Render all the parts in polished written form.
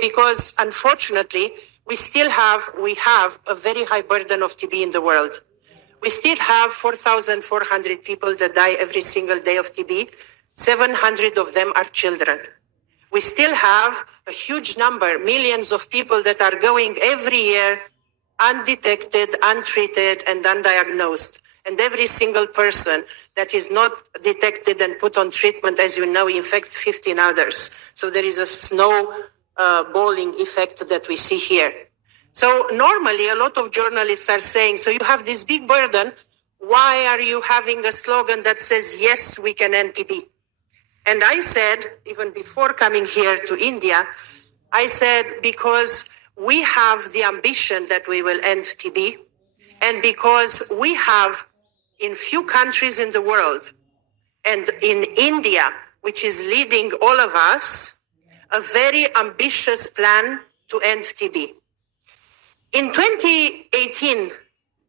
because unfortunately, we have a very high burden of TB in the world. We still have 4,400 people that die every single day of TB. 700 of them are children. We still have a huge number, millions of people that are going every year undetected, untreated, and undiagnosed. And every single person that is not detected and put on treatment, as you know, infects 15 others. So there is a snowballing effect that we see here. So normally a lot of journalists are saying, so you have this big burden, why are you having a slogan that says, yes, we can end TB? And I said, even before coming here to India, I said, because we have the ambition that we will end TB, and because we have in few countries in the world, and in India, which is leading all of us, a very ambitious plan to end TB. In 2018,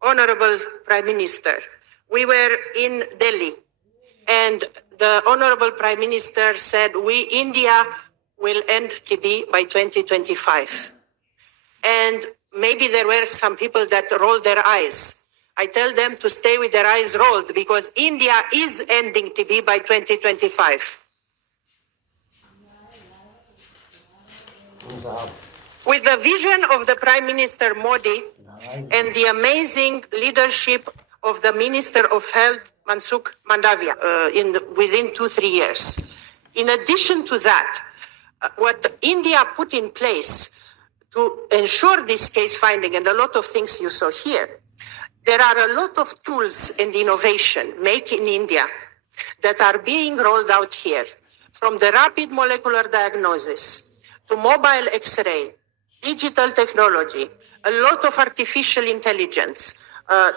Honorable Prime Minister, we were in Delhi, and the Honorable Prime Minister said, India will end TB by 2025. And maybe there were some people that rolled their eyes. I tell them to stay with their eyes rolled because India is ending TB by 2025. With the vision of the Prime Minister Modi and the amazing leadership of the Minister of Health, Mansukh Mandavia, within 2-3 years. In addition to that, what India put in place to ensure this case finding, and a lot of things you saw here, there are a lot of tools and innovation made in India that are being rolled out here, from the rapid molecular diagnosis to mobile X-ray, digital technology, a lot of artificial intelligence,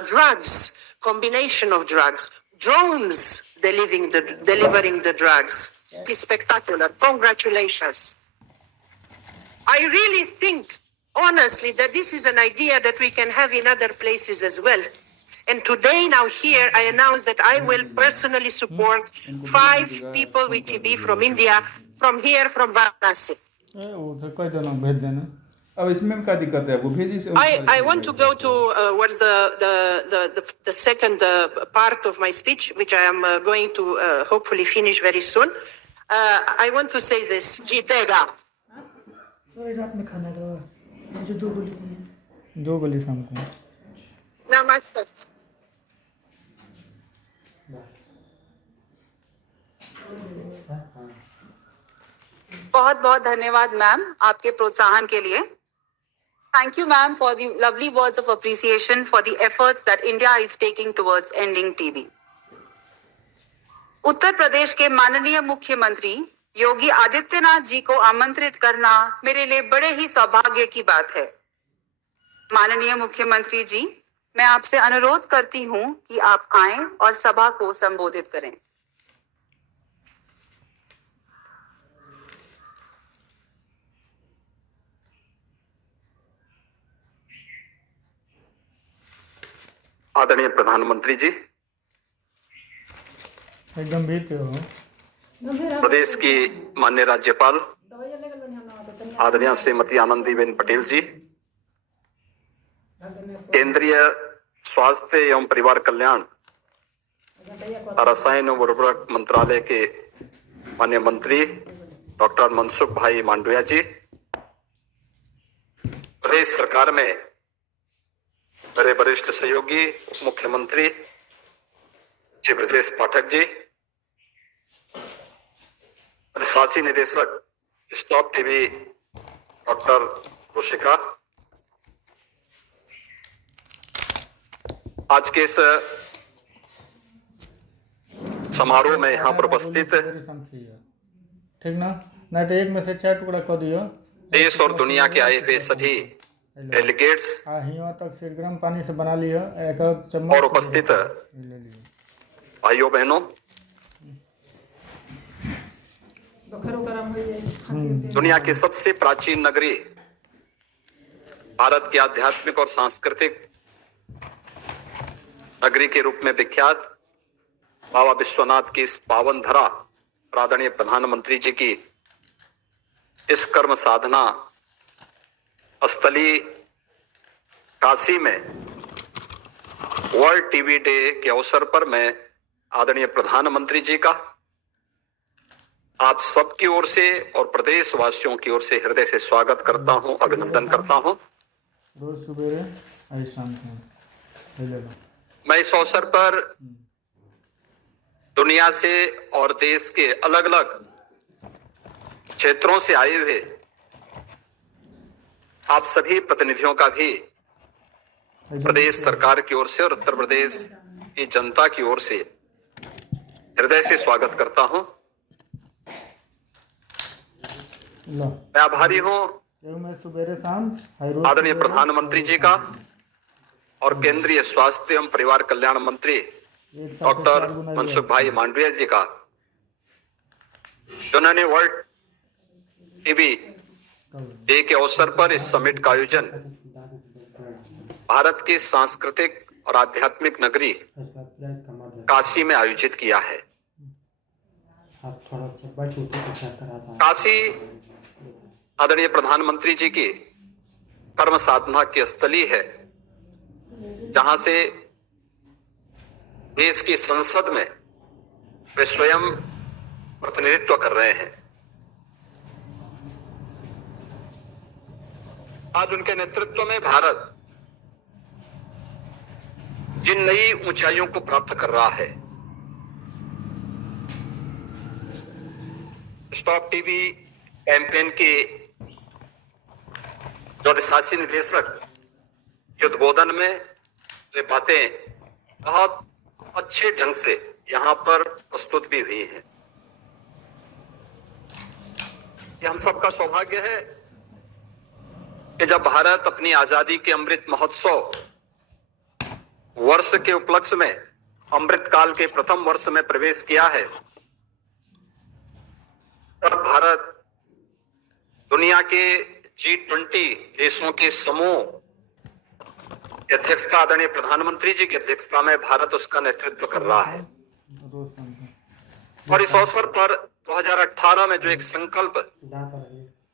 drugs, combination of drugs, drones delivering the drugs. It's spectacular. Congratulations. I really think, honestly, that this is an idea that we can have in other places as well. And today, now here, I announce that I will personally support 5 people with TB from India, from here, from Varanasi. I want to go to what's the second part of my speech, which I am going to hopefully finish very soon. I want to say this. Jeetega. Namaste. बहुत बहुत धन्यवाद ma'am आपके प्रोत्साहन के लिए. Thank you ma'am for the lovely words of appreciation for the efforts that India is taking towards ending TB. Uttar Pradesh के माननीय मुख्यमंत्री योगी आदित्यनाथ जी को आमंत्रित करना मेरे लिए बड़े ही सौभाग्य की बात है. माननीय मुख्यमंत्री जी, मैं आपसे अनुरोध करती हूं कि आप आएं और सभा को संबोधित करें. आदरणीय प्रधानमंत्री जी, एकदम बीते हो. प्रदेश की माननीय राज्यपाल आदरणीय श्रीमती आनंदीबेन पटेल जी, केंद्रीय स्वास्थ्य एवं परिवार कल्याण रसायन एवं उर्वरक मंत्रालय के माननीय मंत्री डॉक्टर मनसुख भाई मांडविया जी, प्रदेश सरकार में मेरे वरिष्ठ सहयोगी मुख्यमंत्री श्री ब्रजेश पाठक जी, शासी निदेशक स्टॉप टीबी डॉक्टर रुशिका, आज के इस समारोह में यहाँ पर उपस्थित ठीक ना, नहीं तो एक में से 4 टुकड़ा कर दियो. देश और दुनिया के आए हुए सभी डेलीगेट्स तक से गर्म पानी से बना लिया, एक चम्मच और उपस्थित भाइयों बहनों, दुनिया की सबसे प्राचीन नगरी, भारत की आध्यात्मिक और सांस्कृतिक नगरी के रूप में विख्यात बाबा विश्वनाथ की इस पावन धरा, आदरणीय प्रधानमंत्री जी की इस कर्म साधना स्थली काशी में वर्ल्ड टीबी डे के अवसर पर मैं आदरणीय प्रधानमंत्री जी का आप सबकी ओर से और प्रदेशवासियों की ओर से हृदय से स्वागत करता हूं, अभिनंदन करता हूं। रोज सवेरे आज शाम को मिलेगा। मैं इस अवसर पर दुनिया से और देश के अलग अलग क्षेत्रों से आए हुए आप सभी प्रतिनिधियों का भी प्रदेश सरकार की ओर से और उत्तर प्रदेश की जनता की ओर से हृदय से स्वागत करता हूं। लो मैं आभारी हूं ये मैं सवेरे शाम आदरणीय प्रधानमंत्री जी का और केंद्रीय स्वास्थ्य एवं परिवार कल्याण मंत्री डॉक्टर मनसुख भाई मांडविया जी का, जिन्होंने वर्ल्ड टीबी डे के अवसर पर इस समिट का आयोजन भारत की सांस्कृतिक और आध्यात्मिक नगरी काशी में आयोजित किया है। काशी आदरणीय प्रधानमंत्री जी की कर्म साधना की स्थली है, जहां से देश की संसद में वे स्वयं प्रतिनिधित्व कर रहे हैं। आज उनके नेतृत्व में भारत जिन नई ऊंचाइयों को प्राप्त कर रहा है, स्टॉप टीबी कैंपेन के जो अधिशासी निदेशक के उद्बोधन में ये बातें बहुत अच्छे ढंग से यहां पर प्रस्तुत भी हुई हैं। ये हम सबका सौभाग्य है कि जब भारत अपनी आजादी के अमृत महोत्सव वर्ष के उपलक्ष्य में अमृत काल के प्रथम वर्ष में प्रवेश किया है, तब भारत दुनिया के G20 देशों के समूह की अध्यक्षता आदरणीय प्रधानमंत्री जी की अध्यक्षता में भारत उसका नेतृत्व कर रहा है। और इस अवसर पर 2018 में जो एक संकल्प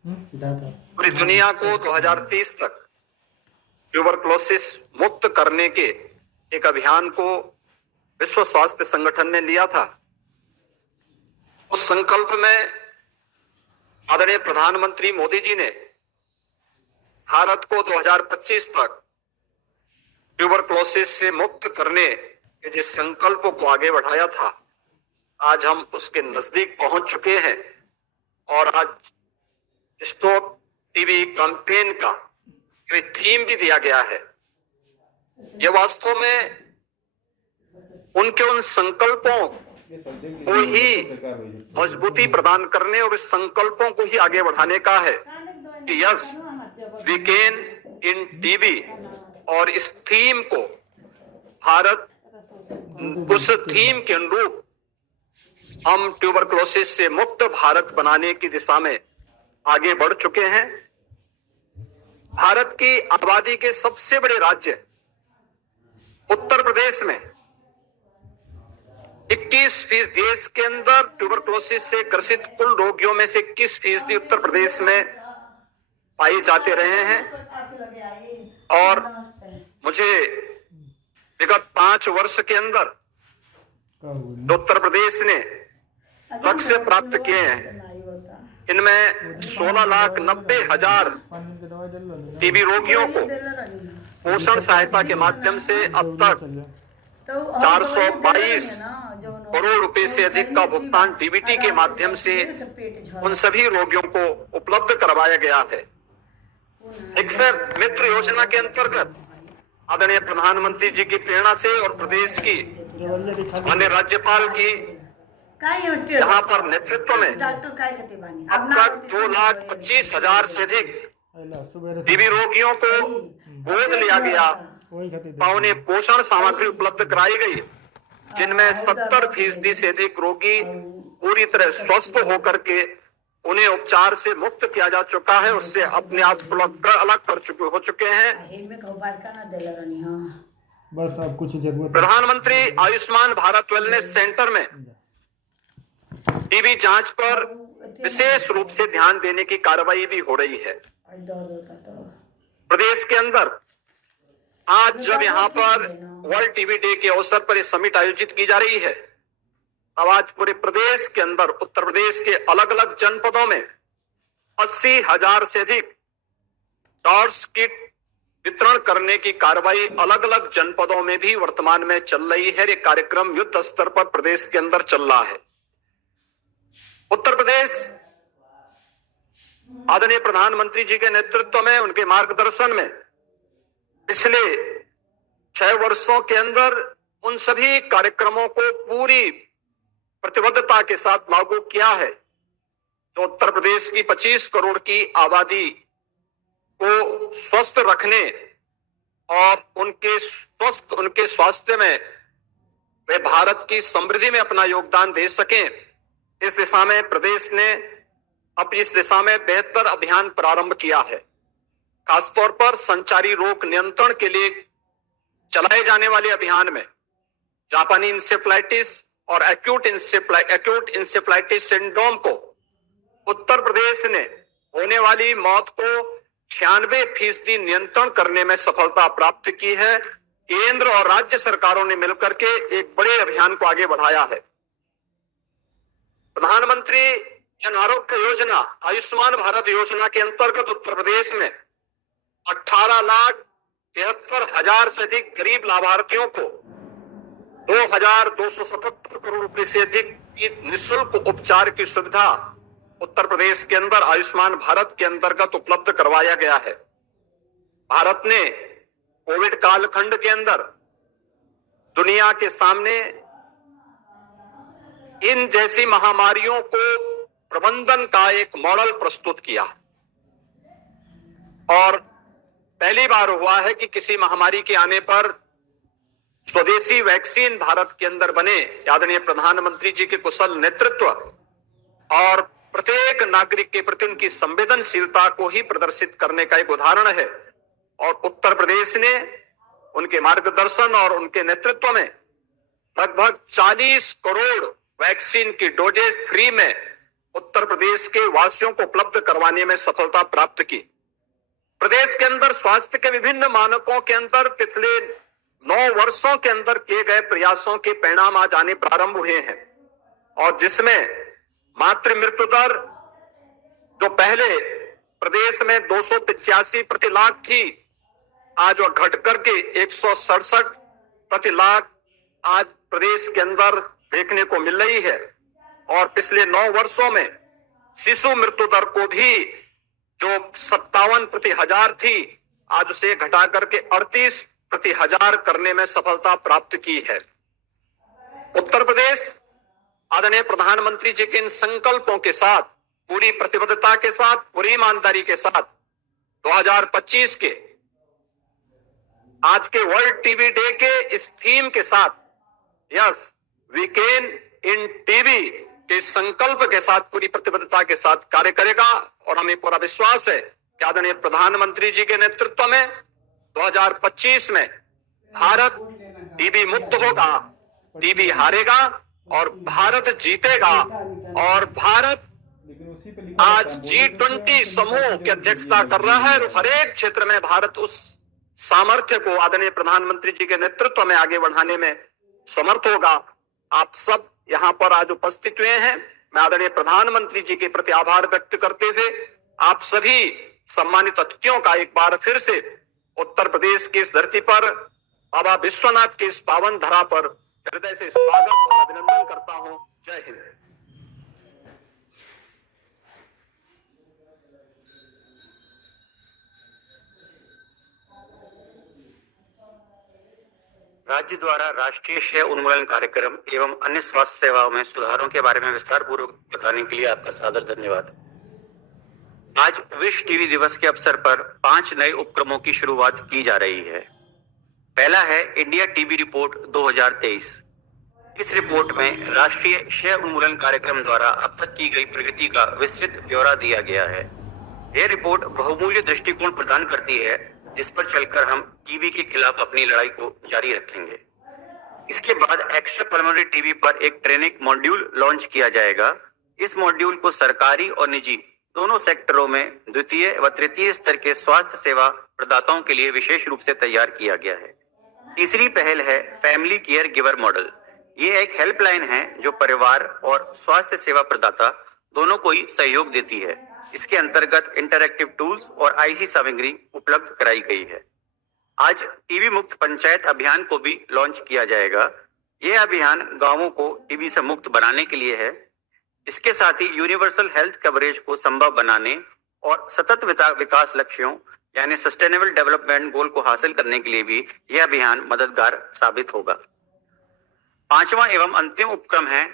पूरी दुनिया को 2030 तक ट्यूबरक्लोसिस मुक्त करने के एक अभियान को विश्व स्वास्थ्य संगठन ने लिया था, उस संकल्प में आदरणीय प्रधानमंत्री मोदी जी ने भारत को 2025 तक ट्यूबरक्लोसिस से मुक्त करने के जिस संकल्प को आगे बढ़ाया था, आज हम उसके नजदीक पहुंच चुके हैं। और आज स्टॉप टीबी कैंपेन का थीम भी दिया गया है। यह वास्तव में उनके उन संकल्पों को ही मजबूती प्रदान करने और इस संकल्पों को ही आगे बढ़ाने का है कि yes we can end TB. और इस थीम को भारत उस थीम के अनुरूप हम ट्यूबरक्लोसिस से मुक्त भारत बनाने की दिशा में आगे बढ़ चुके हैं। भारत की आबादी के सबसे बड़े राज्य उत्तर प्रदेश में 21% देश के अंदर ट्यूबरक्लोसिस से ग्रसित कुल रोगियों में से 21% उत्तर प्रदेश में पाए जाते रहे हैं। और मुझे विगत 5 वर्ष के अंदर जो उत्तर प्रदेश ने लक्ष्य प्राप्त किए हैं, इनमें 16,90,000 टीबी रोगियों को पोषण सहायता के माध्यम से अब तक 422 करोड़ रुपए से अधिक का भुगतान डीबीटी के माध्यम से उन सभी रोगियों को उपलब्ध करवाया गया है। अक्सर मित्र योजना के अंतर्गत आदरणीय प्रधानमंत्री जी की प्रेरणा से और प्रदेश की माननीय राज्यपाल की यहाँ पर नेतृत्व में अब तक 2,25,000 से अधिक टीबी रोगियों को गोद लिया गया और उन्हें पोषण सामग्री उपलब्ध कराई गई, जिनमें 70% से अधिक रोगी पूरी तरह स्वस्थ होकर के उन्हें उपचार से मुक्त किया जा चुका है, उससे अपने आप अलग हो चुके हैं। बस अब कुछ जरूरत। प्रधानमंत्री आयुष्मान भारत वेलनेस सेंटर में टीबी जांच पर विशेष रूप से ध्यान देने की कार्रवाई भी हो रही है। प्रदेश के अंदर आज जब यहाँ पर वर्ल्ड टीबी डे के अवसर पर ये समिट आयोजित की जा रही है, अब आज पूरे प्रदेश के अंदर उत्तर प्रदेश के अलग अलग जनपदों में 80,000 से अधिक डॉट्स किट वितरण करने की कार्रवाई अलग अलग जनपदों में भी वर्तमान में चल रही है। ये कार्यक्रम युद्ध स्तर पर प्रदेश के अंदर चल रहा है। उत्तर प्रदेश आदरणीय प्रधानमंत्री जी के नेतृत्व में, उनके मार्गदर्शन में पिछले 6 वर्षों के अंदर उन सभी कार्यक्रमों को पूरी प्रतिबद्धता के साथ लागू किया है जो उत्तर प्रदेश की 25 करोड़ की आबादी को स्वस्थ रखने और उनके स्वास्थ्य में वे भारत की समृद्धि में अपना योगदान दे सकें, इस दिशा में प्रदेश ने अब इस दिशा में बेहतर अभियान प्रारंभ किया है। खासतौर पर संचारी रोग नियंत्रण के लिए चलाए जाने वाले अभियान में जापानी इंसेफ्लाइटिस और एक्यूट इंसेफ्लाइटिस सिंड्रोम को उत्तर प्रदेश ने होने वाली मौत को 96% नियंत्रण करने में सफलता प्राप्त की है। केंद्र और राज्य सरकारों ने मिलकर के एक बड़े अभियान को आगे बढ़ाया है। प्रधानमंत्री जन आरोग्य योजना, आयुष्मान भारत योजना के अंतर्गत उत्तर प्रदेश में 18,73,000 से अधिक गरीब लाभार्थियों को 2,277 करोड़ रुपए से अधिक की निःशुल्क उपचार की सुविधा उत्तर प्रदेश के अंदर आयुष्मान भारत के अंतर्गत उपलब्ध करवाया गया है। भारत ने कोविड कालखंड के अंदर दुनिया के सामने इन जैसी महामारियों को प्रबंधन का एक मॉडल प्रस्तुत किया और पहली बार हुआ है कि किसी महामारी के आने पर स्वदेशी वैक्सीन भारत के अंदर बने। आदरणीय प्रधानमंत्री जी के कुशल नेतृत्व और प्रत्येक नागरिक के प्रति उनकी संवेदनशीलता को ही प्रदर्शित करने का एक उदाहरण है और उत्तर प्रदेश ने उनके मार्गदर्शन और उनके नेतृत्व में लगभग 40 करोड़ वैक्सीन की डोजेज फ्री में उत्तर प्रदेश के वासियों को उपलब्ध करवाने में सफलता प्राप्त की। प्रदेश के अंदर स्वास्थ्य के विभिन्न मानकों के अंदर पिछले 9 वर्षों के अंदर किए गए प्रयासों के परिणाम आज आने प्रारंभ हुए हैं और जिसमें मातृ मृत्यु दर जो पहले प्रदेश में 285 प्रति लाख थी, आज वह घट करके 167 प्रति लाख आज प्रदेश के अंदर देखने को मिल रही है और पिछले 9 वर्षों में शिशु मृत्यु दर को भी जो 57 प्रति हजार थी, आज उसे घटा करके 38 प्रति हजार करने में सफलता प्राप्त की है। उत्तर प्रदेश आदरणीय प्रधानमंत्री जी के इन संकल्पों के साथ, पूरी प्रतिबद्धता के साथ, पूरी ईमानदारी के साथ 2025 के आज के वर्ल्ड टीबी डे के इस थीम के साथ, yes we can end TB के संकल्प के साथ पूरी प्रतिबद्धता के साथ कार्य करेगा और हमें पूरा विश्वास है कि आदरणीय प्रधानमंत्री जी के नेतृत्व में 2025 में भारत टीबी मुक्त होगा, टीबी हारेगा और भारत जीतेगा और भारत आज G20 समूह की अध्यक्षता कर रहा है और हर एक क्षेत्र में भारत उस सामर्थ्य को आदरणीय प्रधानमंत्री जी के नेतृत्व में आगे बढ़ाने में समर्थ होगा। आप सब यहाँ पर आज उपस्थित हुए हैं। मैं आदरणीय प्रधानमंत्री जी के प्रति आभार व्यक्त करते हुए आप सभी सम्मानित अतिथियों का एक बार फिर से उत्तर प्रदेश की इस धरती पर बाबा विश्वनाथ की इस पावन धरा पर हृदय से स्वागत और अभिनंदन करता हूं। जय हिंद। राज्य द्वारा राष्ट्रीय क्षय उन्मूलन कार्यक्रम एवं अन्य स्वास्थ्य सेवाओं में सुधारों के बारे में विस्तार पूर्वक बताने के लिए आपका सादर धन्यवाद। आज विश्व टीबी दिवस के अवसर पर 5 नए उपक्रमों की शुरुआत की जा रही है। पहला है इंडिया टीबी रिपोर्ट 2023। इस रिपोर्ट में राष्ट्रीय क्षय उन्मूलन कार्यक्रम द्वारा अब तक की गई प्रगति का विस्तृत ब्यौरा दिया गया है। यह रिपोर्ट बहुमूल्य दृष्टिकोण प्रदान करती है जिस पर चलकर हम टीबी के खिलाफ अपनी लड़ाई को जारी रखेंगे। इसके बाद एक्स्ट्रा पल्मोनरी टीबी पर एक ट्रेनिंग मॉड्यूल लॉन्च किया जाएगा। इस मॉड्यूल को सरकारी और निजी दोनों सेक्टरों में द्वितीय व तृतीय स्तर के स्वास्थ्य सेवा प्रदाताओं के लिए विशेष रूप से तैयार किया गया है। तीसरी पहल है फैमिली केयर गिवर मॉडल। ये एक हेल्पलाइन है जो परिवार और स्वास्थ्य सेवा प्रदाता दोनों को ही सहयोग देती है। इसके अंतर्गत इंटरैक्टिव टूल्स और आईसी सामग्री उपलब्ध कराई गई है। आज टीबी मुक्त पंचायत अभियान को भी लॉन्च किया जाएगा। यह अभियान गांवों को टीबी से मुक्त बनाने के लिए है। इसके साथ ही यूनिवर्सल हेल्थ कवरेज को संभव बनाने और सतत विकास लक्ष्यों यानी सस्टेनेबल डेवलपमेंट गोल को हासिल करने के लिए भी यह अभियान मददगार साबित होगा। पांचवा एवं अंतिम उपक्रम है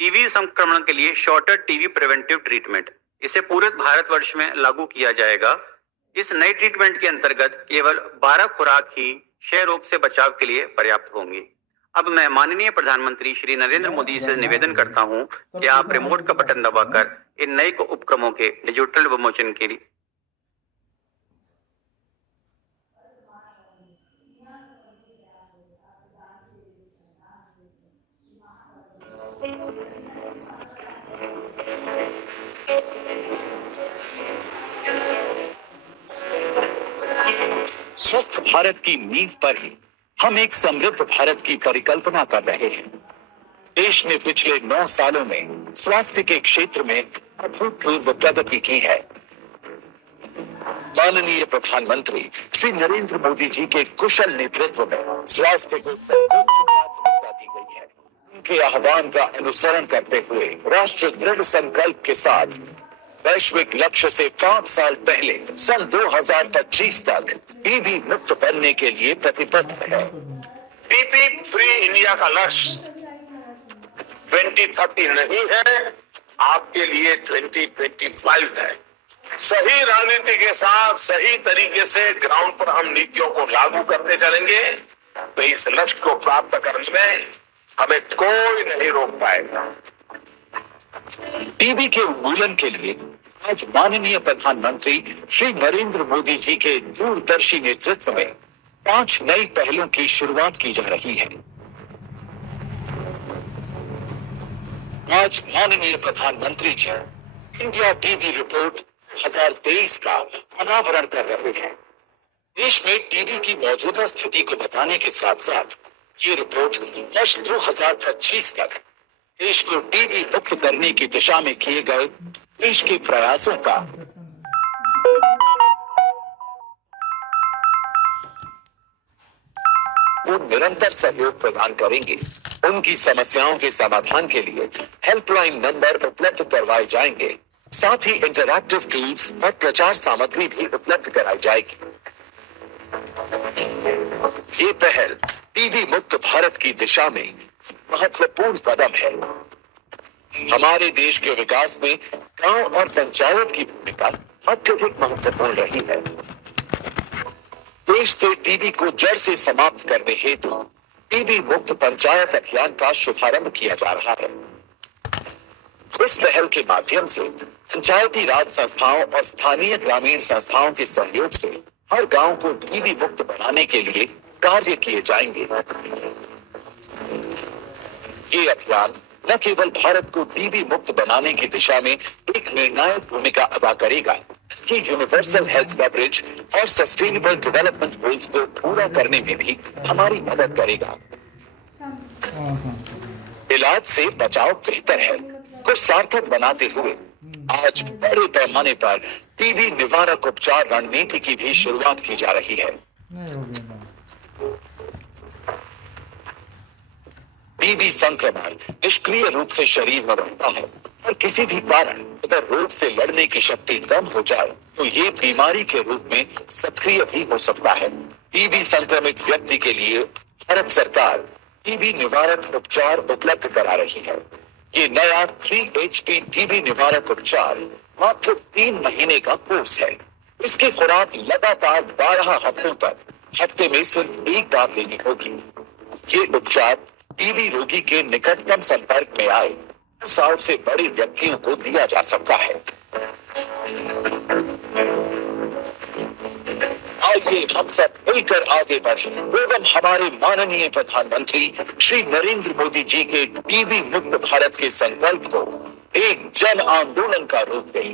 टीबी संक्रमण के लिए शॉर्टर टीबी प्रिवेंटिव ट्रीटमेंट। इसे पूरे भारतवर्ष में लागू किया जाएगा। इस नई ट्रीटमेंट के अंतर्गत केवल 12 खुराक ही क्षय रोग से बचाव के लिए पर्याप्त होंगी। अब मैं माननीय प्रधानमंत्री श्री नरेंद्र मोदी से निवेदन करता हूं कि आप रिमोट का बटन दबाकर इन नए उपक्रमों के डिजिटल विमोचन के लिए स्वस्थ भारत की नींव पर ही हम एक समृद्ध भारत की परिकल्पना कर रहे हैं। देश ने पिछले 9 सालों में स्वास्थ्य के क्षेत्र में अभूतपूर्व प्रगति की है। माननीय प्रधानमंत्री श्री नरेंद्र मोदी जी के कुशल नेतृत्व में स्वास्थ्य को सर्वोच्च प्राथमिकता दी गई है। उनके आह्वान का अनुसरण करते हुए राष्ट्र दृढ़ संकल्प के साथ वैश्विक लक्ष्य से 5 साल पहले सन 2025 तक टीबी मुक्त बनने के लिए प्रतिबद्ध है। टीबी फ्री इंडिया का लक्ष्य 2030 नहीं है, आपके लिए 2025 है। सही रणनीति के साथ सही तरीके से ग्राउंड पर हम नीतियों को लागू करते चलेंगे तो इस लक्ष्य को प्राप्त करने में हमें कोई नहीं रोक पाएगा। टीबी के उन्मूलन के लिए आज माननीय प्रधानमंत्री श्री नरेंद्र मोदी जी के दूरदर्शी नेतृत्व में 5 नई पहलों की शुरुआत की जा रही है। आज माननीय प्रधानमंत्री जी इंडिया टीबी रिपोर्ट 2023 का अनावरण कर रहे हैं। देश में टीबी की मौजूदा स्थिति को बताने के साथ साथ ये रिपोर्ट वर्ष 2025 तक देश को टीबी मुक्त करने की दिशा में किए गए देश के प्रयासों का वो निरंतर सहयोग प्रदान करेंगे। उनकी समस्याओं के समाधान के लिए हेल्पलाइन नंबर उपलब्ध करवाए जाएंगे। साथ ही इंटरैक्टिव टूल्स और प्रचार सामग्री भी उपलब्ध कराई जाएगी। ये पहल टीबी मुक्त भारत की दिशा में महत्वपूर्ण कदम है। हमारे देश के विकास में गांव और पंचायत की भूमिका अत्यधिक महत्वपूर्ण रही है। देश से टीबी को जड़ से समाप्त करने हेतु टीबी मुक्त पंचायत अभियान का शुभारंभ किया जा रहा है। इस पहल के माध्यम से पंचायती राज संस्थाओं और स्थानीय ग्रामीण संस्थाओं के सहयोग से हर गांव को टीबी मुक्त बनाने के लिए कार्य किए जाएंगे। ये अभियान न केवल भारत को टीबी मुक्त बनाने की दिशा में एक निर्णायक भूमिका अदा करेगा, कि यूनिवर्सल हेल्थ कवरेज और सस्टेनेबल डेवलपमेंट गोल्स को पूरा करने में भी हमारी मदद करेगा। इलाज से बचाव बेहतर है को सार्थक बनाते हुए आज बड़े पैमाने पर टीबी निवारक उपचार रणनीति की भी शुरुआत की जा रही है। टीबी संक्रमण निष्क्रिय रूप से शरीर में रहता है और किसी भी कारण अगर रोग से लड़ने की शक्ति कम हो जाए तो ये बीमारी के रूप में सक्रिय भी हो सकता है। टीबी संक्रमित व्यक्ति के लिए भारत सरकार टीबी निवारक उपचार उपलब्ध करा रही है। ये नया 3HP टीबी निवारक उपचार मात्र 3 महीने का कोर्स है। इसकी खुराक लगातार 12 हफ्तों तक हफ्ते में सिर्फ 1 बार लेनी होगी। ये उपचार टीबी रोगी के निकटतम संपर्क में आए 2 साल से बड़े व्यक्तियों को दिया जा सकता है। आइए हम सब मिलकर आगे बढ़े एवं हमारे माननीय प्रधानमंत्री श्री नरेंद्र मोदी जी के टीबी मुक्त भारत के संकल्प को एक जन आंदोलन का रूप दें।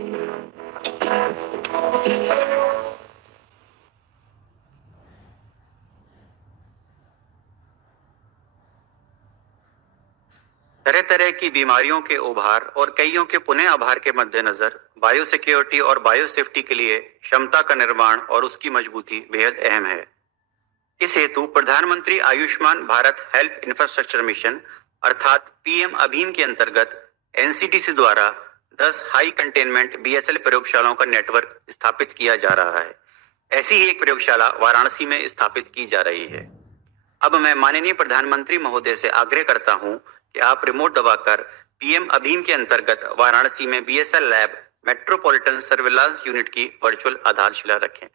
तरह तरह की बीमारियों के उभार और कईयों के पुनः आभार के मद्देनजर बायो सिक्योरिटी और बायो सेफ्टी के लिए क्षमता का निर्माण और उसकी मजबूती बेहद अहम है। इस हेतु प्रधानमंत्री Ayushman Bharat health infrastructure mission अर्थात पीएम अभीम के अंतर्गत एनसीटीसी द्वारा 10 हाई कंटेनमेंट बीएसएल प्रयोगशालाओं का नेटवर्क स्थापित किया जा रहा है। ऐसी ही एक प्रयोगशाला वाराणसी में स्थापित की जा रही है। अब मैं माननीय प्रधानमंत्री महोदय से आग्रह करता हूं कि आप रिमोट दबाकर पीएम अभीम के अंतर्गत वाराणसी में BSL lab metropolitan surveillance unit की वर्चुअल आधारशिला रखें।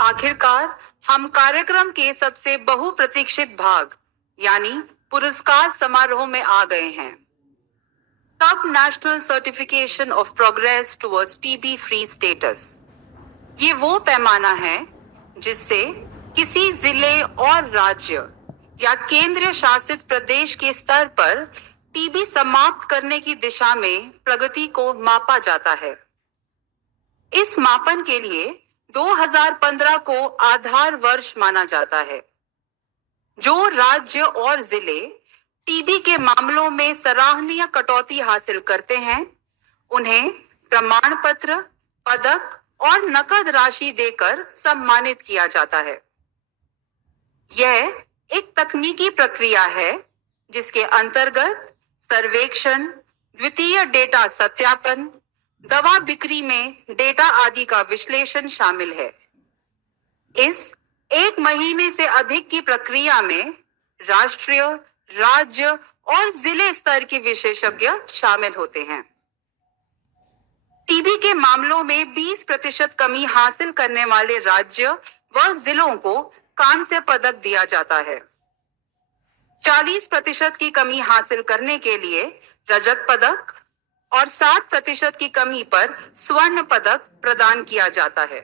आखिरकार हम कार्यक्रम के सबसे बहुप्रतीक्षित भाग यानी पुरस्कार समारोह में आ गए हैं। सब national certification of progress towards TB free status. ये वो पैमाना है जिससे किसी जिले और राज्य या केंद्र शासित प्रदेश के स्तर पर टीबी समाप्त करने की दिशा में प्रगति को मापा जाता है। इस मापन के लिए 2015 को आधार वर्ष माना जाता है। जो राज्य और जिले टीबी के मामलों में सराहनीय कटौती हासिल करते हैं, उन्हें प्रमाण पत्र, पदक और नकद राशि देकर सम्मानित किया जाता है। यह एक तकनीकी प्रक्रिया है जिसके अंतर्गत सर्वेक्षण, द्वितीय डेटा सत्यापन, दवा बिक्री में डेटा आदि का विश्लेषण शामिल है। इस 1 महीने से अधिक की प्रक्रिया में राष्ट्रीय, राज्य और जिले स्तर के विशेषज्ञ शामिल होते हैं। टीबी के मामलों में 20% कमी हासिल करने वाले राज्य व जिलों को कांस्य पदक दिया जाता है। 40% की कमी हासिल करने के लिए रजत पदक और 60% की कमी पर स्वर्ण पदक प्रदान किया जाता है।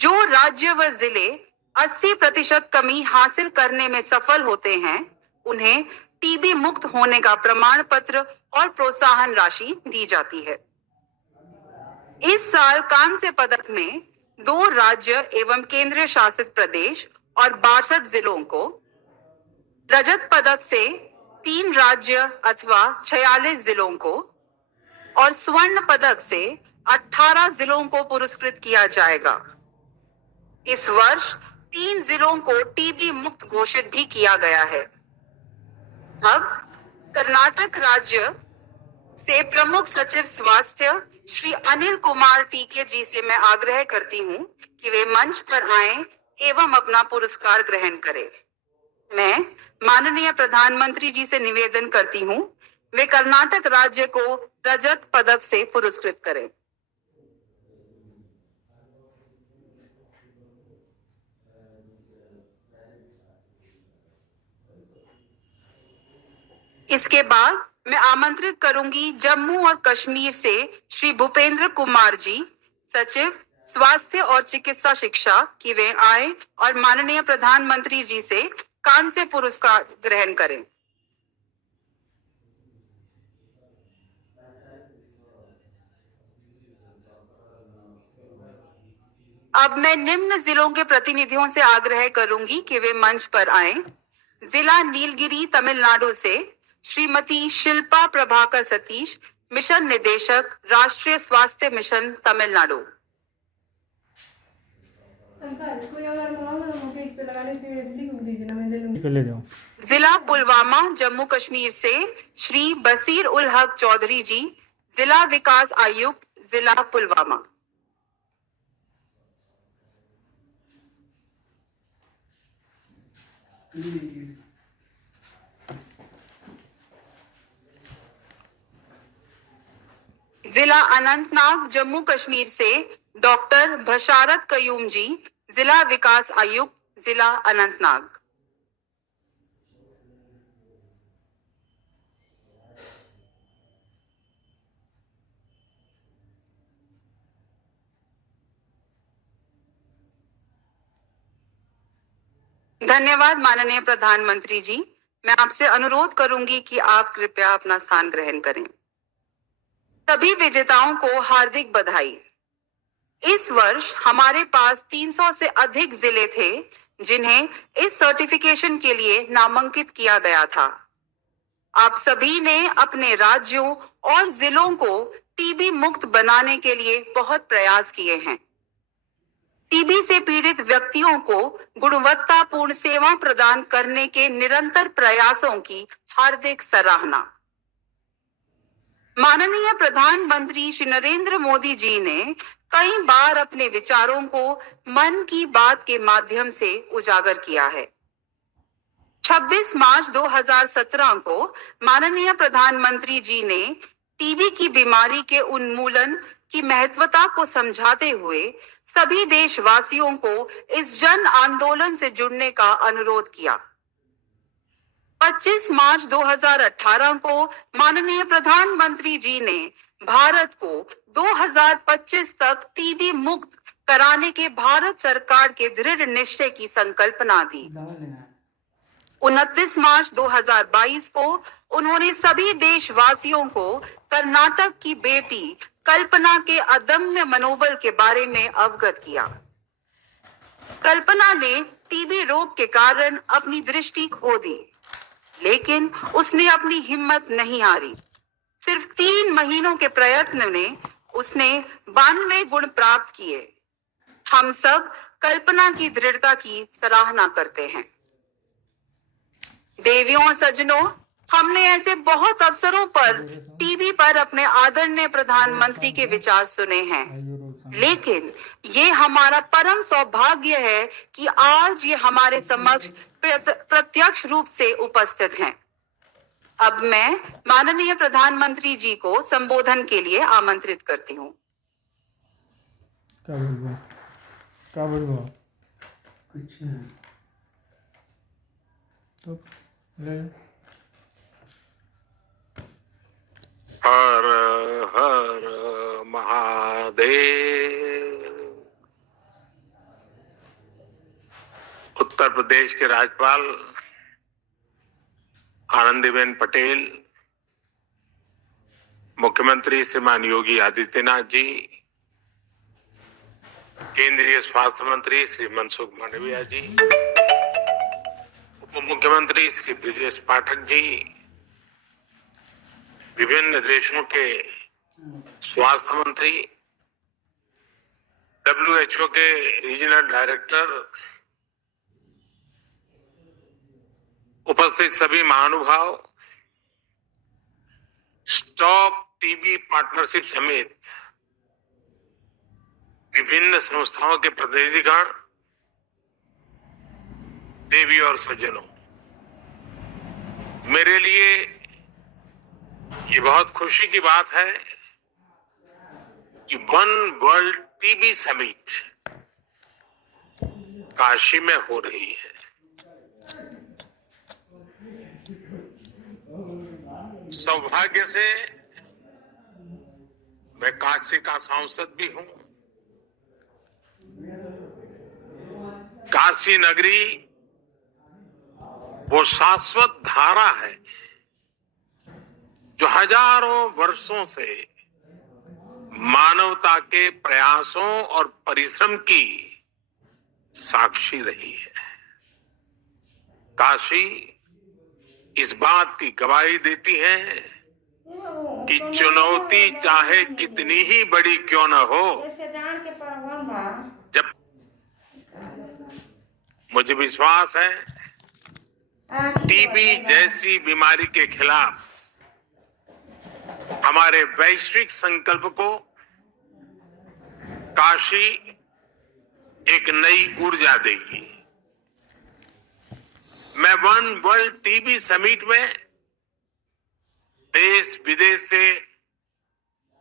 जो राज्य व जिले 80% कमी हासिल करने में सफल होते हैं, उन्हें टीबी मुक्त होने का प्रमाण पत्र और प्रोत्साहन राशि दी जाती है। इस साल कांस्य पदक में 2 राज्य एवं केंद्र शासित प्रदेश और 62 जिलों को, रजत पदक से 3 राज्य अथवा 46 जिलों को और स्वर्ण पदक से 18 जिलों को पुरस्कृत किया जाएगा। इस वर्ष 3 जिलों को टीबी मुक्त घोषित भी किया गया है। अब कर्नाटक राज्य से प्रमुख सचिव स्वास्थ्य श्री अनिल कुमार टीके जी से मैं आग्रह करती हूं कि वे मंच पर आएं एवं अपना पुरस्कार ग्रहण करें। मैं माननीय प्रधानमंत्री जी से निवेदन करती हूं, वे कर्नाटक राज्य को रजत पदक से पुरस्कृत करें। इसके बाद मैं आमंत्रित करूंगी जम्मू और कश्मीर से श्री भूपेंद्र कुमार जी, सचिव स्वास्थ्य और चिकित्सा शिक्षा, कि वे आए और माननीय प्रधानमंत्री जी से कांस्य पुरस्कार ग्रहण करें। अब मैं निम्न जिलों के प्रतिनिधियों से आग्रह करूंगी कि वे मंच पर आएं। जिला नीलगिरी तमिलनाडु से श्रीमती शिल्पा प्रभाकर सतीश, मिशन निदेशक, राष्ट्रीय स्वास्थ्य मिशन, तमिलनाडु। ले जाओ। जिला पुलवामा जम्मू कश्मीर से श्री बसीर उल हक चौधरी जी, जिला विकास आयुक्त, जिला पुलवामा। जिला अनंतनाग जम्मू कश्मीर से डॉक्टर बशारत कयूम जी, जिला विकास आयुक्त, जिला अनंतनाग। धन्यवाद माननीय प्रधानमंत्री जी। मैं आपसे अनुरोध करूंगी कि आप कृपया अपना स्थान ग्रहण करें। सभी विजेताओं को हार्दिक बधाई। इस वर्ष हमारे पास 300 से अधिक जिले थे जिन्हें इस सर्टिफिकेशन के लिए नामांकित किया गया था। आप सभी ने अपने राज्यों और जिलों को टीबी मुक्त बनाने के लिए बहुत प्रयास किए हैं। टीबी से पीड़ित व्यक्तियों को गुणवत्तापूर्ण सेवा प्रदान करने के निरंतर प्रयासों की हार्दिक सराहना। माननीय प्रधानमंत्री श्री नरेंद्र मोदी जी ने कई बार अपने विचारों को मन की बात के माध्यम से उजागर किया है। 26 मार्च 2017 को माननीय प्रधानमंत्री जी ने टीबी की बीमारी के उन्मूलन की महत्वता को समझाते हुए सभी देशवासियों को इस जन आंदोलन से जुड़ने का अनुरोध किया। 25 मार्च 2018 को माननीय प्रधानमंत्री जी ने भारत को 2025 तक टीबी मुक्त कराने के भारत सरकार के दृढ़ निश्चय की संकल्पना दी। 29 मार्च 2022 को उन्होंने सभी देशवासियों को कर्नाटक की बेटी कल्पना के अदम्य मनोबल के बारे में अवगत किया। कल्पना ने टीबी रोग के कारण अपनी दृष्टि खो दी, लेकिन उसने अपनी हिम्मत नहीं हारी। सिर्फ 3 महीनों के प्रयत्न में उसने 92 गुण प्राप्त किए। हम सब कल्पना की दृढ़ता की सराहना करते हैं। देवियों और सज्जनों, हमने ऐसे बहुत अवसरों पर टीवी पर अपने आदरणीय प्रधानमंत्री के विचार सुने हैं, लेकिन ये हमारा परम सौभाग्य है कि आज ये हमारे समक्ष प्रत्यक्ष रूप से उपस्थित हैं। अब मैं माननीय प्रधानमंत्री जी को संबोधन के लिए आमंत्रित करती हूँ। क्या बोलबो कुछ तो ले हर हर महादेव। उत्तर प्रदेश के राज्यपाल आनंदीबेन पटेल, मुख्यमंत्री श्रीमान योगी आदित्यनाथ जी, केंद्रीय स्वास्थ्य मंत्री श्री मनसुख मांडविया जी, उप मुख्यमंत्री श्री ब्रजेश पाठक जी, विभिन्न देशों के स्वास्थ्य मंत्री, WHO के रीजनल डायरेक्टर, उपस्थित सभी महानुभाव, स्टॉप टीबी पार्टनरशिप समेत विभिन्न संस्थाओं के प्रतिनिधिगण, देवी और सज्जनों, मेरे लिए ये बहुत खुशी की बात है कि one world TB summit Kashi में हो रही है। सौभाग्य से मैं काशी का सांसद भी हूं। काशी नगरी वो शाश्वत धारा है जो हजारों वर्षों से मानवता के प्रयासों और परिश्रम की साक्षी रही है। काशी इस बात की गवाही देती है कि चुनौती चाहे कितनी ही बड़ी क्यों न हो, जब मुझे विश्वास है टीबी जैसी बीमारी के खिलाफ हमारे वैश्विक संकल्प को काशी एक नई ऊर्जा देगी। मैं वन वर्ल्ड टीबी समिट में देश विदेश से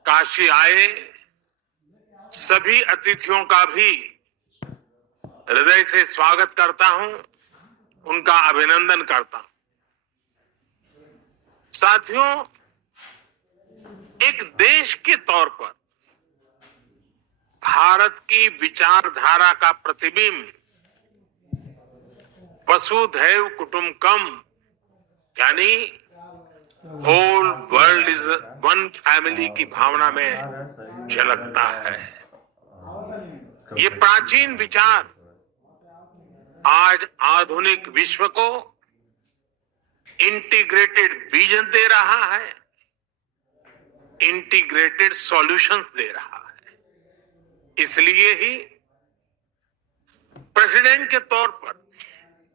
काशी आए सभी अतिथियों का भी हृदय से स्वागत करता हूं, उनका अभिनंदन करता हूं। साथियों, एक देश के तौर पर भारत की विचारधारा का प्रतिबिंब वसुधैव कुटुंबकम, यानी whole world is one family की भावना में झलकता है। ये प्राचीन विचार आज आधुनिक विश्व को इंटीग्रेटेड विजन दे रहा है, इंटीग्रेटेड सॉल्यूशंस दे रहा है। इसलिए ही प्रेसिडेंट के तौर पर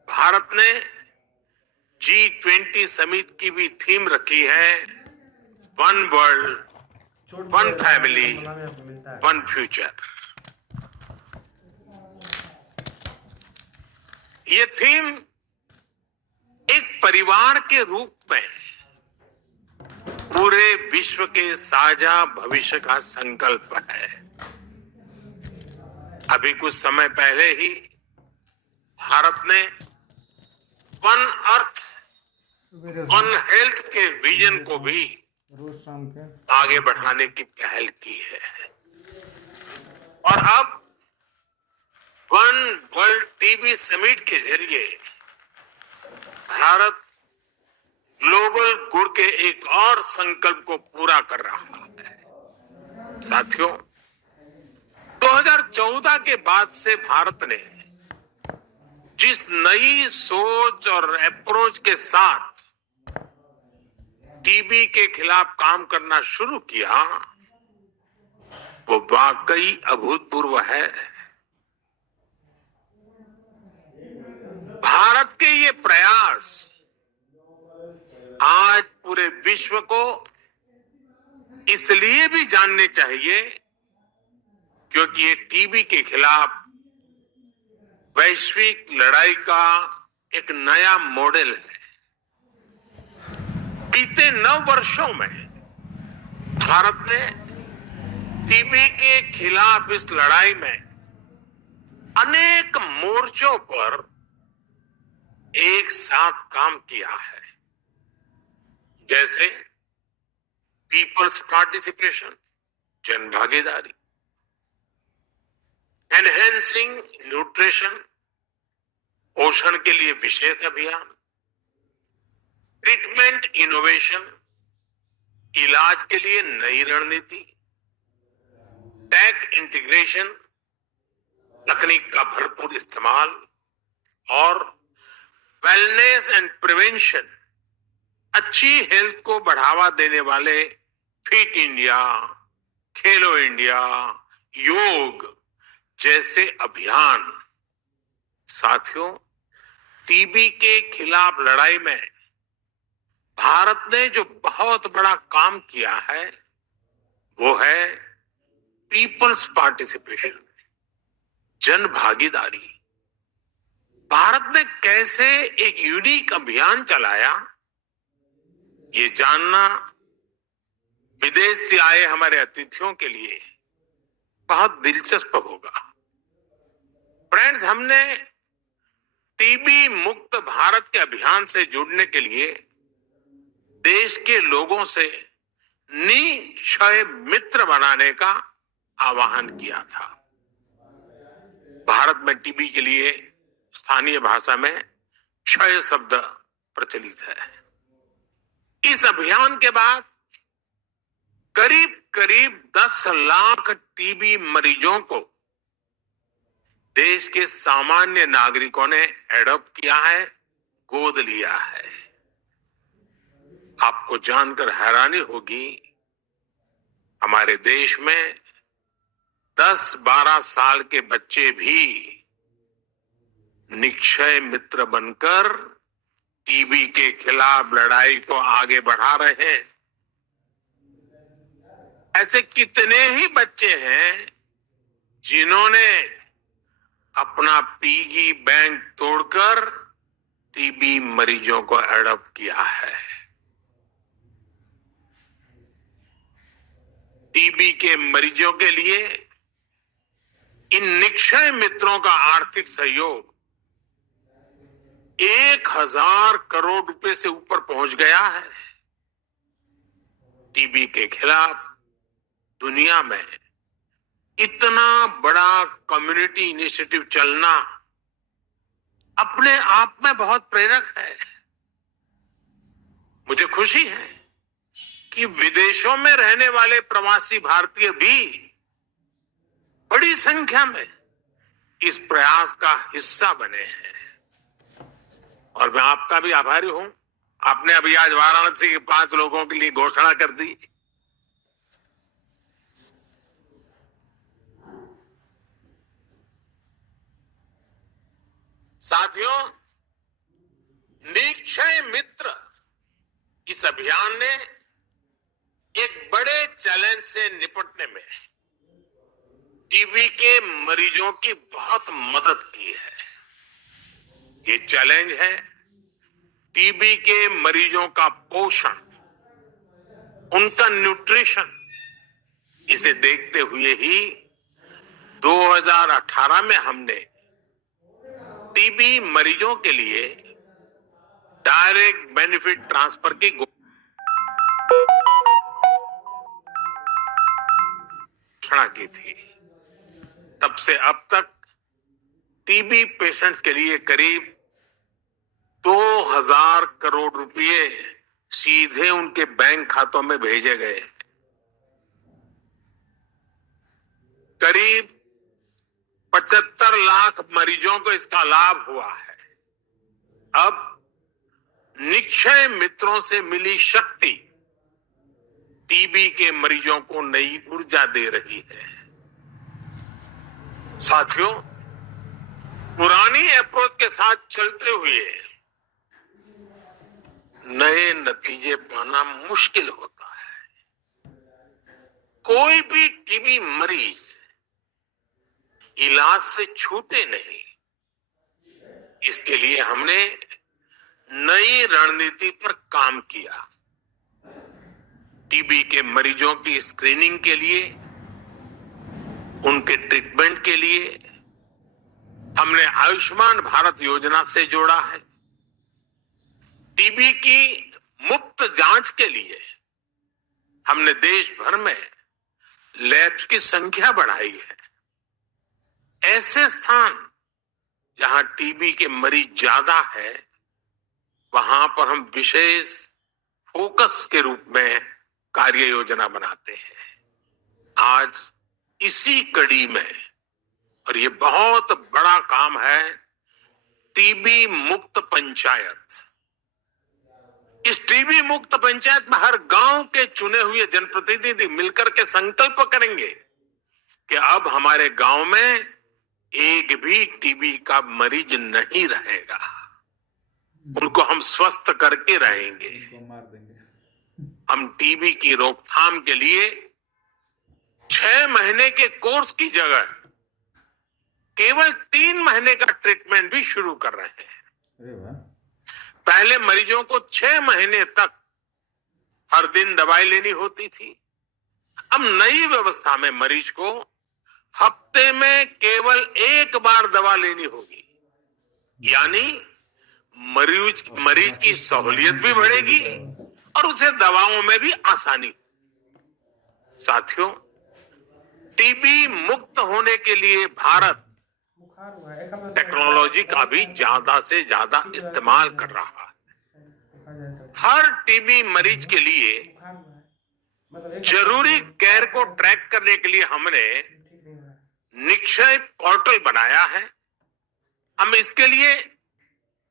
भारत ने G20 समिट की भी थीम रखी है, one world, one family, one future. ये थीम एक परिवार के रूप में पूरे विश्व के साझा भविष्य का संकल्प है। अभी कुछ समय पहले ही भारत ने वन अर्थ, वन हेल्थ के विजन को भी रोज शाम के आगे बढ़ाने की पहल की है। और अब वन वर्ल्ड टीबी समिट के जरिए भारत ग्लोबल गुड के एक और संकल्प को पूरा कर रहा है। साथियों, 2014 के बाद से भारत ने जिस नई सोच और अप्रोच के साथ टीबी के खिलाफ काम करना शुरू किया, वो वाकई अभूतपूर्व है। भारत के ये प्रयास आज पूरे विश्व को इसलिए भी जानने चाहिए क्योंकि ये टीबी के खिलाफ वैश्विक लड़ाई का एक नया मॉडल है। बीते 9 वर्षों में भारत ने टीबी के खिलाफ इस लड़ाई में अनेक मोर्चों पर एक साथ काम किया है, जैसे पीपल्स पार्टिसिपेशन, जन भागीदारी, एनहेंसिंग न्यूट्रिशन, पोषण के लिए विशेष अभियान, ट्रीटमेंट इनोवेशन, इलाज के लिए नई रणनीति, टेक इंटीग्रेशन, तकनीक का भरपूर इस्तेमाल और वेलनेस एंड प्रिवेंशन, अच्छी हेल्थ को बढ़ावा देने वाले फिट इंडिया, खेलो इंडिया, योग जैसे अभियान। साथियों, टीबी के खिलाफ लड़ाई में भारत ने जो बहुत बड़ा काम किया है वो है पीपल्स पार्टिसिपेशन, जन भागीदारी। भारत ने कैसे एक यूनिक अभियान चलाया, ये जानना विदेश से आए हमारे अतिथियों के लिए बहुत दिलचस्प होगा। फ्रेंड्स, हमने टीबी मुक्त भारत के अभियान से जुड़ने के लिए देश के लोगों से निक्षय मित्र बनाने का आह्वान किया था। भारत में टीबी के लिए स्थानीय भाषा में क्षय शब्द प्रचलित है। इस अभियान के बाद करीब करीब 10 लाख टीबी मरीजों को देश के सामान्य नागरिकों ने एडॉप्ट किया है, गोद लिया है। आपको जानकर हैरानी होगी, हमारे देश में 10-12 साल के बच्चे भी निक्षय मित्र बनकर टीबी के खिलाफ लड़ाई को आगे बढ़ा रहे हैं। ऐसे कितने ही बच्चे हैं जिन्होंने अपना पिगी बैंक तोड़कर टीबी मरीजों को एडॉप्ट किया है। टीबी के मरीजों के लिए इन निक्षय मित्रों का आर्थिक सहयोग 1000 करोड़ रुपए से ऊपर पहुंच गया है। टीबी के खिलाफ दुनिया में इतना बड़ा कम्युनिटी इनिशिएटिव चलना अपने आप में बहुत प्रेरक है। मुझे खुशी है कि विदेशों में रहने वाले प्रवासी भारतीय भी बड़ी संख्या में इस प्रयास का हिस्सा बने हैं और मैं आपका भी आभारी हूं। आपने अभी आज वाराणसी के 5 लोगों के लिए घोषणा कर दी। साथियों, निक्षय मित्र इस अभियान ने एक बड़े चैलेंज से निपटने में टीबी के मरीजों की बहुत मदद की है। ये चैलेंज है टीबी के मरीजों का पोषण, उनका न्यूट्रिशन। इसे देखते हुए ही 2018 में हमने टीबी मरीजों के लिए डायरेक्ट बेनिफिट ट्रांसफर की घोषणा की थी। तब से अब तक टीबी पेशेंट्स के लिए करीब 2000 करोड़ रुपए सीधे उनके बैंक खातों में भेजे गए। करीब 75 लाख मरीजों को इसका लाभ हुआ है। अब निक्षय मित्रों से मिली शक्ति टीबी के मरीजों को नई ऊर्जा दे रही है। साथियों, पुरानी अप्रोच के साथ चलते हुए नए नतीजे पाना मुश्किल होता है। कोई भी टीबी मरीज इलाज से छूटे नहीं, इसके लिए हमने नई रणनीति पर काम किया। टीबी के मरीजों की स्क्रीनिंग के लिए, उनके ट्रीटमेंट के लिए हमने आयुष्मान भारत योजना से जोड़ा है। टीबी की मुफ्त जांच के लिए हमने देश भर में लैब्स की संख्या बढ़ाई है। ऐसे स्थान जहां टीबी के मरीज ज्यादा है, वहां पर हम विशेष फोकस के रूप में कार्य योजना बनाते हैं। आज इसी कड़ी में, और ये बहुत बड़ा काम है, टीबी मुक्त पंचायत। इस टीबी मुक्त पंचायत में हर गांव के चुने हुए जनप्रतिनिधि मिलकर के संकल्प करेंगे कि अब हमारे गांव में एक भी टीबी का मरीज नहीं रहेगा। उनको हम स्वस्थ करके रहेंगे। हम टीबी की रोकथाम के लिए 6 महीने के कोर्स की जगह केवल 3 महीने का ट्रीटमेंट भी शुरू कर रहे हैं। पहले मरीजों को 6 महीने तक हर दिन दवाई लेनी होती थी। अब नई व्यवस्था में मरीज को हफ्ते में केवल 1 बार दवा लेनी होगी। यानी मरीज की सहूलियत भी बढ़ेगी और उसे दवाओं में भी आसानी। साथियों, टीबी मुक्त होने के लिए भारत टेक्नोलॉजी का भी ज्यादा से ज्यादा इस्तेमाल कर रहा है। हर टीबी मरीज के लिए जरूरी केयर को ट्रैक करने के लिए हमने निक्षय पोर्टल बनाया है। हम इसके लिए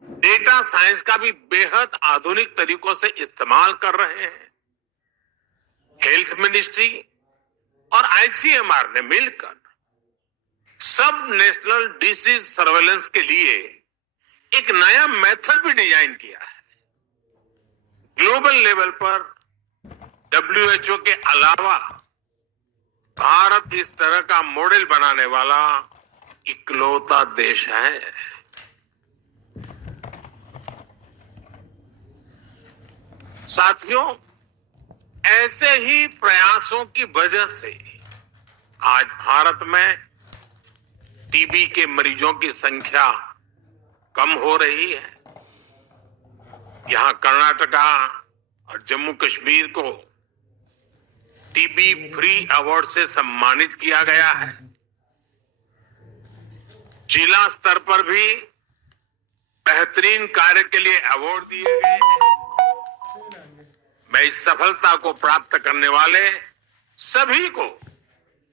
डेटा साइंस का भी बेहद आधुनिक तरीकों से इस्तेमाल कर रहे हैं। हेल्थ मिनिस्ट्री और आईसीएमआर ने मिलकर सब नेशनल डिसीज सर्वेलेंस के लिए एक नया मेथड भी डिजाइन किया है। ग्लोबल लेवल पर WHO के अलावा भारत इस तरह का मॉडल बनाने वाला इकलौता देश है। साथियों, ऐसे ही प्रयासों की वजह से आज भारत में टीबी के मरीजों की संख्या कम हो रही है। यहां कर्नाटका और जम्मू कश्मीर को टीबी फ्री अवार्ड से सम्मानित किया गया है। जिला स्तर पर भी बेहतरीन कार्य के लिए अवार्ड दिए गए हैं। मैं इस सफलता को प्राप्त करने वाले सभी को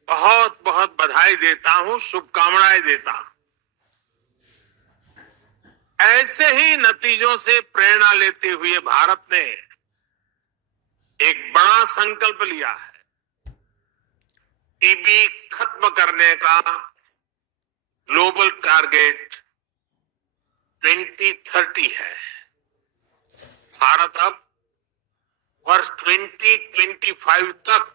बहुत बहुत बधाई देता हूं, शुभकामनाएं देता हूं। ऐसे ही नतीजों से प्रेरणा लेते हुए भारत ने एक बड़ा संकल्प लिया है। टीबी खत्म करने का ग्लोबल टारगेट 2030 है। भारत अब वर्ष 2025 तक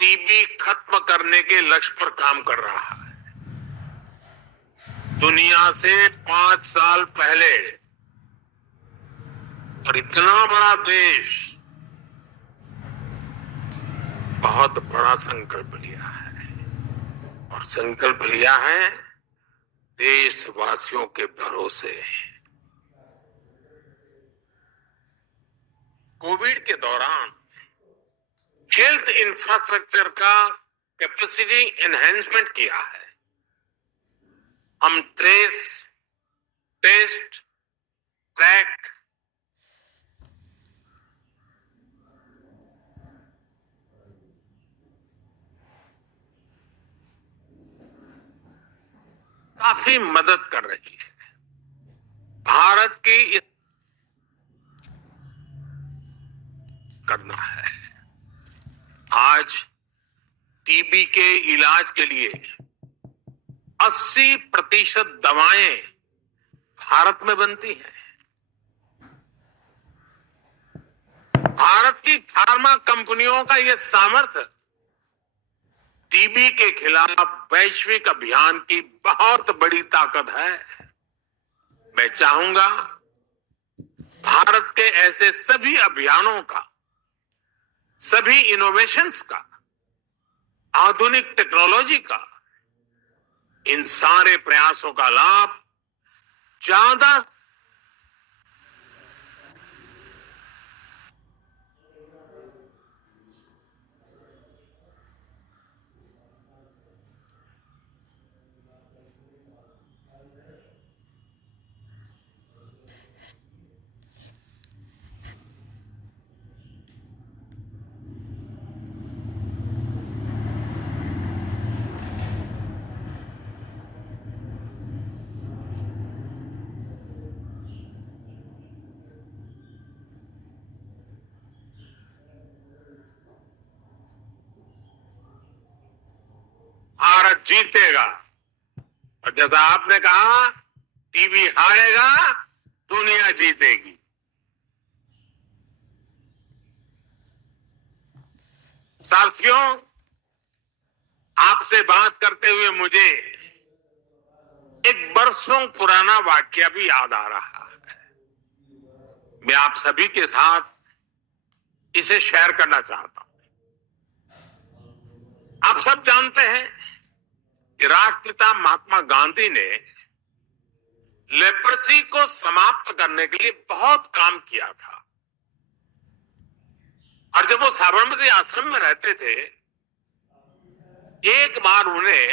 टीबी खत्म करने के लक्ष्य पर काम कर रहा है। दुनिया से 5 साल पहले, और इतना बड़ा देश बहुत बड़ा संकल्प लिया है, और संकल्प लिया है देशवासियों के भरोसे। कोविड के दौरान हेल्थ इंफ्रास्ट्रक्चर का कैपेसिटी एनहेंसमेंट किया है। हम ट्रेस, टेस्ट, ट्रैक, काफी मदद कर रही है। भारत की इस करना है। आज टीबी के इलाज के लिए 80% दवाएं भारत में बनती हैं। भारत की फार्मा कंपनियों का यह सामर्थ्य टीबी के खिलाफ वैश्विक अभियान की बहुत बड़ी ताकत है। मैं चाहूंगा भारत के ऐसे सभी अभियानों का, सभी इनोवेशंस का, आधुनिक टेक्नोलॉजी का, इन सारे प्रयासों का लाभ ज्यादा भारत जीतेगा। और जैसा आपने कहा, टीबी हारेगा, दुनिया जीतेगी। साथियों, आपसे बात करते हुए मुझे एक बरसों पुराना वाक्य भी याद आ रहा है। मैं आप सभी के साथ इसे शेयर करना चाहता हूं। आप सब जानते हैं कि राष्ट्रपिता महात्मा गांधी ने लेप्रेसी को समाप्त करने के लिए बहुत काम किया था। और जब वो साबरमती आश्रम में रहते थे, एक बार उन्हें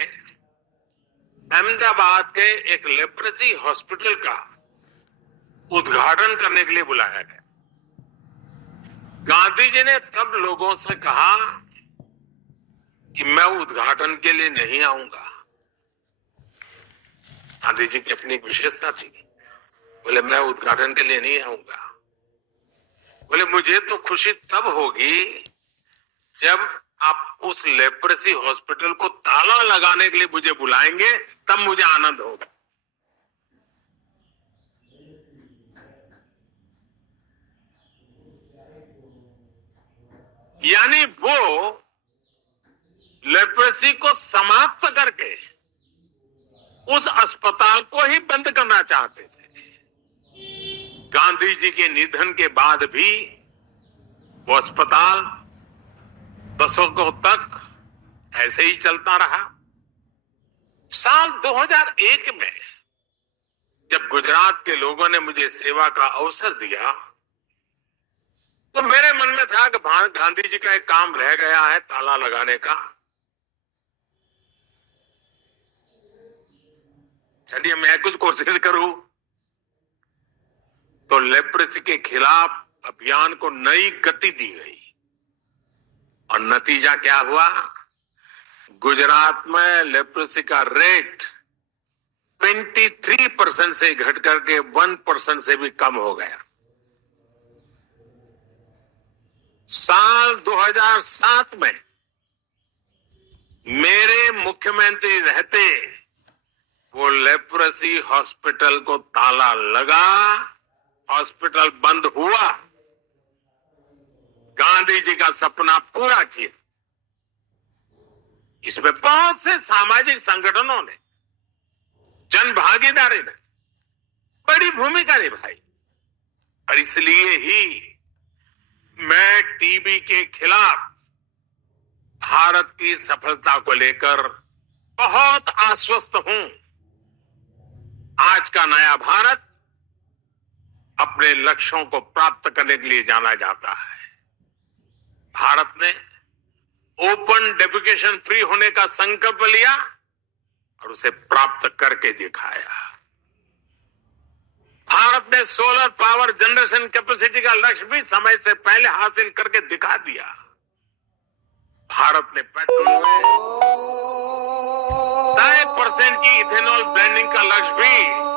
अहमदाबाद के एक लेप्रेसी हॉस्पिटल का उद्घाटन करने के लिए बुलाया गया। गांधी जी ने तब लोगों से कहा कि मैं उद्घाटन के लिए नहीं आऊंगा। गांधी जी की अपनी एक विशेषता थी। बोले मैं उद्घाटन के लिए नहीं आऊंगा। बोले मुझे तो खुशी तब होगी जब आप उस लेप्रेसी हॉस्पिटल को ताला लगाने के लिए मुझे बुलाएंगे, तब मुझे आनंद होगा। यानी वो लेप्रेसी को समाप्त करके उस अस्पताल को ही बंद करना चाहते थे। गांधी जी के निधन के बाद भी वो अस्पताल दशकों तक ऐसे ही चलता रहा। साल 2001 में जब गुजरात के लोगों ने मुझे सेवा का अवसर दिया, तो मेरे मन में था कि गांधी जी का एक काम रह गया है, ताला लगाने का। चलिए मैं कुछ कोशिश करूं तो लेप्रेसी के खिलाफ अभियान को नई गति दी गई और नतीजा क्या हुआ? गुजरात में लेप्रेसी का रेट 23% से घट करके 1% से भी कम हो गया। साल 2007 में मेरे मुख्यमंत्री रहते वो लेप्रेसी हॉस्पिटल को ताला लगा, हॉस्पिटल बंद हुआ। गांधी जी का सपना पूरा किया। इसमें बहुत से सामाजिक संगठनों ने, जन भागीदारी ने बड़ी भूमिका निभाई और इसलिए ही मैं टीबी के खिलाफ भारत की सफलता को लेकर बहुत आश्वस्त हूं। आज का नया भारत अपने लक्ष्यों को प्राप्त करने के लिए जाना जाता है। भारत ने ओपन डेफिकेशन फ्री होने का संकल्प लिया और उसे प्राप्त करके दिखाया। भारत ने सोलर पावर जनरेशन कैपेसिटी का लक्ष्य भी समय से पहले हासिल करके दिखा दिया। भारत ने पेट्रोल में 3% की इथेनॉल ब्लेंडिंग का लक्ष्य भी